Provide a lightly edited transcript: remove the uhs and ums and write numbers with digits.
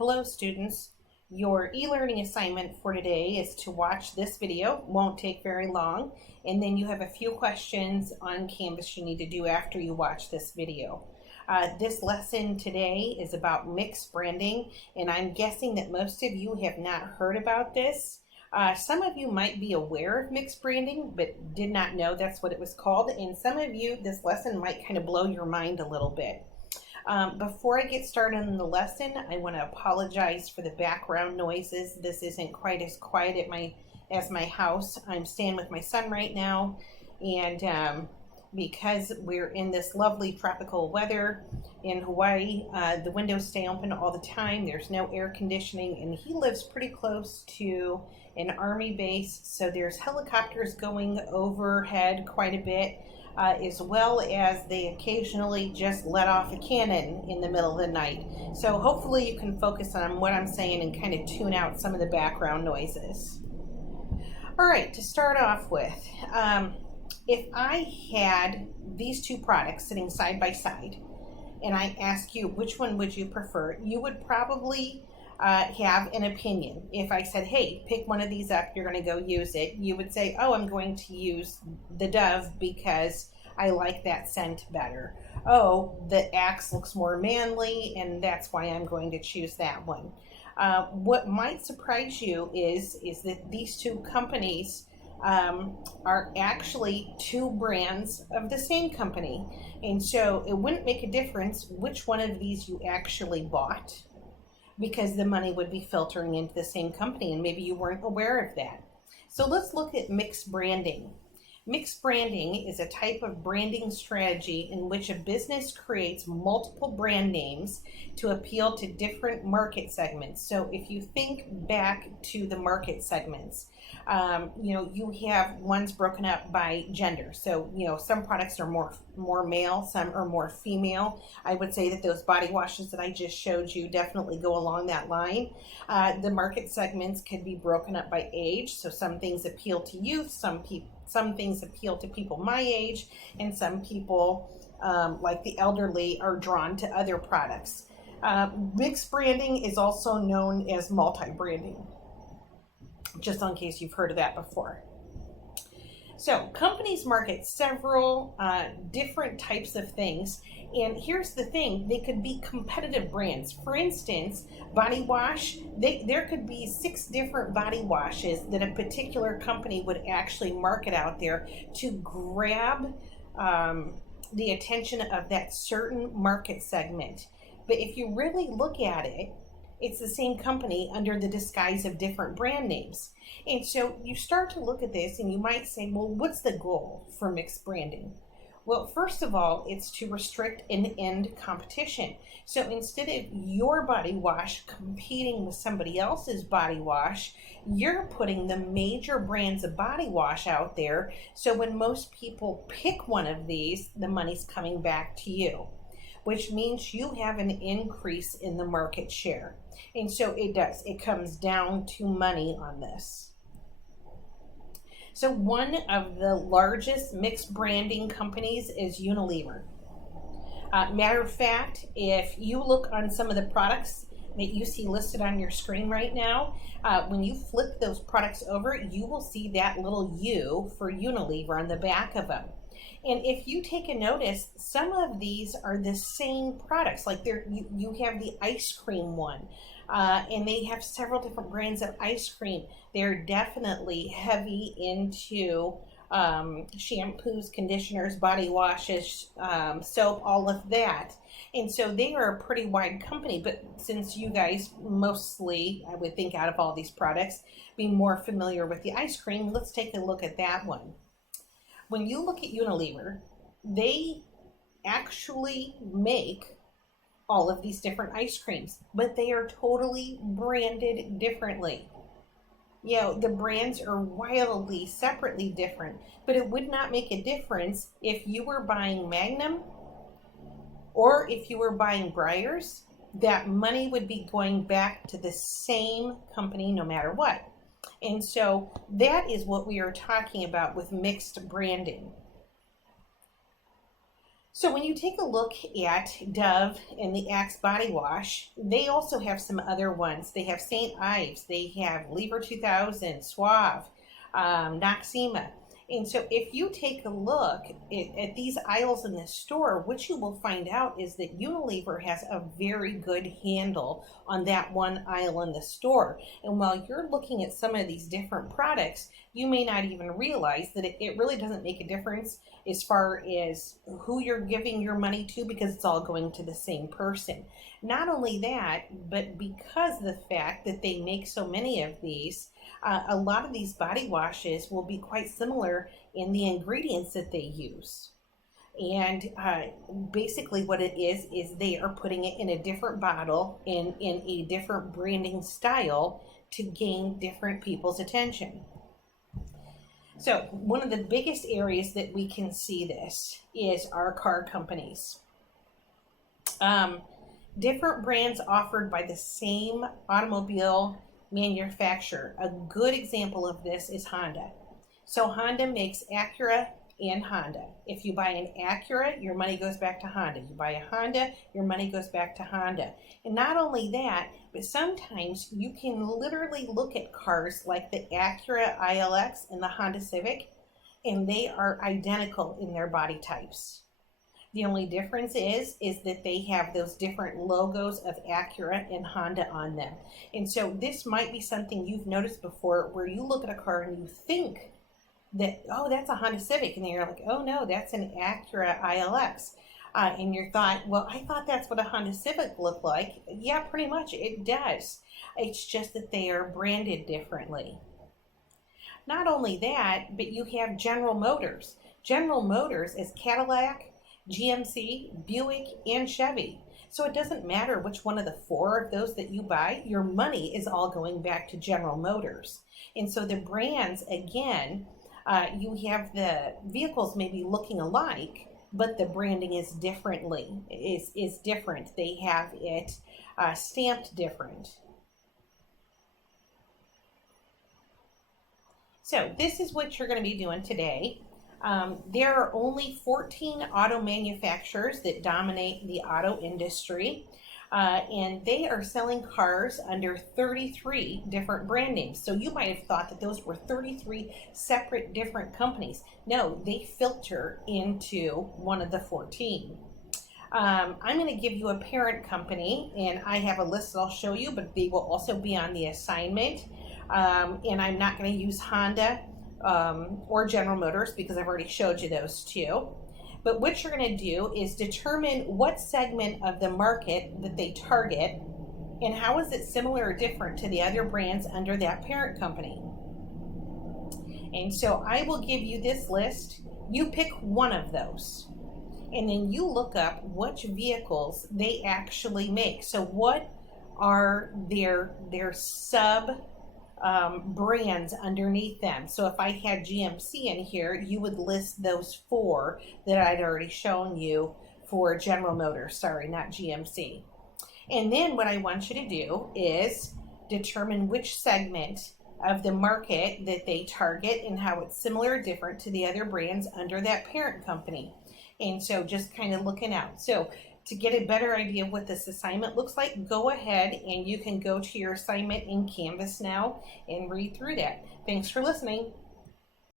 Hello students, your e-learning assignment for today is to watch this video. Won't take very long, and then you have a few questions on Canvas you need to do after you watch this video. This lesson today is about mixed branding, and I'm guessing that most of you have not heard about this. Some of you might be aware of mixed branding but did not know that's what it was called, and some of you this lesson might kind of blow your mind a little bit. Before I get started on the lesson, I want to apologize for the background noises. This isn't quite as quiet as my house. I'm staying with my son right now, and because we're in this lovely tropical weather in Hawaii, the windows stay open all the time. There's no air conditioning, and he lives pretty close to an army base, so there's helicopters going overhead quite a bit. As well as they occasionally just let off a cannon in the middle of the night. So hopefully you can focus on what I'm saying and kind of tune out some of the background noises. All right, to start off with, if I had these two products sitting side by side and I ask you which one would you prefer, you would probably have an opinion. If I said, hey, pick one of these up, you're going to go use it, you would say, oh, I'm going to use the Dove because I like that scent better. Oh, the Axe looks more manly, and that's why I'm going to choose that one. What might surprise you is that these two companies are actually two brands of the same company. And so it wouldn't make a difference which one of these you actually bought, because the money would be filtering into the same company, and maybe you weren't aware of that. So let's look at mixed branding. Mixed branding is a type of branding strategy in which a business creates multiple brand names to appeal to different market segments. So if you think back to the market segments, you have ones broken up by gender. So, some products are more male, some are more female. I would say that those body washes that I just showed you definitely go along that line. The market segments could be broken up by age. So some things appeal to youth, some things appeal to people my age, and some people, like the elderly, are drawn to other products. Mixed branding is also known as multi-branding, just in case you've heard of that before. So companies market several different types of things, and here's the thing, they could be competitive brands. For instance, body wash, there could be 6 different body washes that a particular company would actually market out there to grab the attention of that certain market segment. But if you really look at it, it's the same company under the disguise of different brand names. And so you start to look at this and you might say, well, what's the goal for mixed branding? Well, first of all, it's to restrict and end competition. So instead of your body wash competing with somebody else's body wash, you're putting the major brands of body wash out there. So when most people pick one of these, the money's coming back to you, which means you have an increase in the market share. And so it comes down to money on this. So one of the largest mixed branding companies is Unilever. Matter of fact, if you look on some of the products that you see listed on your screen right now, when you flip those products over, you will see that little U for Unilever on the back of them. And if you take a notice, some of these are the same products. Like you have the ice cream one, and they have several different brands of ice cream. They're definitely heavy into shampoos, conditioners, body washes, soap, all of that. And so they are a pretty wide company, but since you guys mostly, I would think out of all these products, be more familiar with the ice cream, let's take a look at that one. When you look at Unilever, they actually make all of these different ice creams, but they are totally branded differently. The brands are wildly separately different, but it would not make a difference if you were buying Magnum or if you were buying Breyers. That money would be going back to the same company no matter what. And so that is what we are talking about with mixed branding. So when you take a look at Dove and the Axe body wash, they also have some other ones. They have St. Ives, they have Lever 2000, Suave, Noxema. And so if you take a look at these aisles in the store, what you will find out is that Unilever has a very good handle on that one aisle in the store. And while you're looking at some of these different products, you may not even realize that it really doesn't make a difference as far as who you're giving your money to, because it's all going to the same person. Not only that, but because of the fact that they make so many of these, a lot of these body washes will be quite similar in the ingredients that they use. And basically what it is they are putting it in a different bottle in a different branding style to gain different people's attention. So one of the biggest areas that we can see this is our car companies. Different brands offered by the same automobile manufacturer. A good example of this is Honda. So Honda makes Acura and Honda. If you buy an Acura, your money goes back to Honda. You buy a Honda, your money goes back to Honda. And not only that, but sometimes you can literally look at cars like the Acura ILX and the Honda Civic, and they are identical in their body types. The only difference is that they have those different logos of Acura and Honda on them. And so this might be something you've noticed before, where you look at a car and you think that, oh, that's a Honda Civic. And then you're like, oh no, that's an Acura ILX. And you thought, well, I thought that's what a Honda Civic looked like. Yeah, pretty much it does. It's just that they are branded differently. Not only that, but you have General Motors. General Motors is Cadillac, GMC, Buick, and Chevy. So it doesn't matter which one of the four of those that you buy, your money is all going back to General Motors. And so the brands, again, you have the vehicles maybe looking alike, but the branding is different. They have it stamped different. So this is what you're going to be doing today. There are only 14 auto manufacturers that dominate the auto industry, and they are selling cars under 33 different brand names. So you might have thought that those were 33 separate different companies. No, they filter into one of the 14. I'm going to give you a parent company, and I have a list that I'll show you, but they will also be on the assignment. And I'm not going to use Honda or General Motors because I've already showed you those two. But what you're going to do is determine what segment of the market that they target and how is it similar or different to the other brands under that parent company. And so I will give you this list. You pick one of those. And then you look up which vehicles they actually make. So what are their sub brands underneath them. So if I had GMC in here, you would list those four that I'd already shown you for General Motors. Sorry, not GMC. And then what I want you to do is determine which segment of the market that they target and how it's similar or different to the other brands under that parent company. And so just kind of looking out. So to get a better idea of what this assignment looks like, go ahead and you can go to your assignment in Canvas now and read through that. Thanks for listening.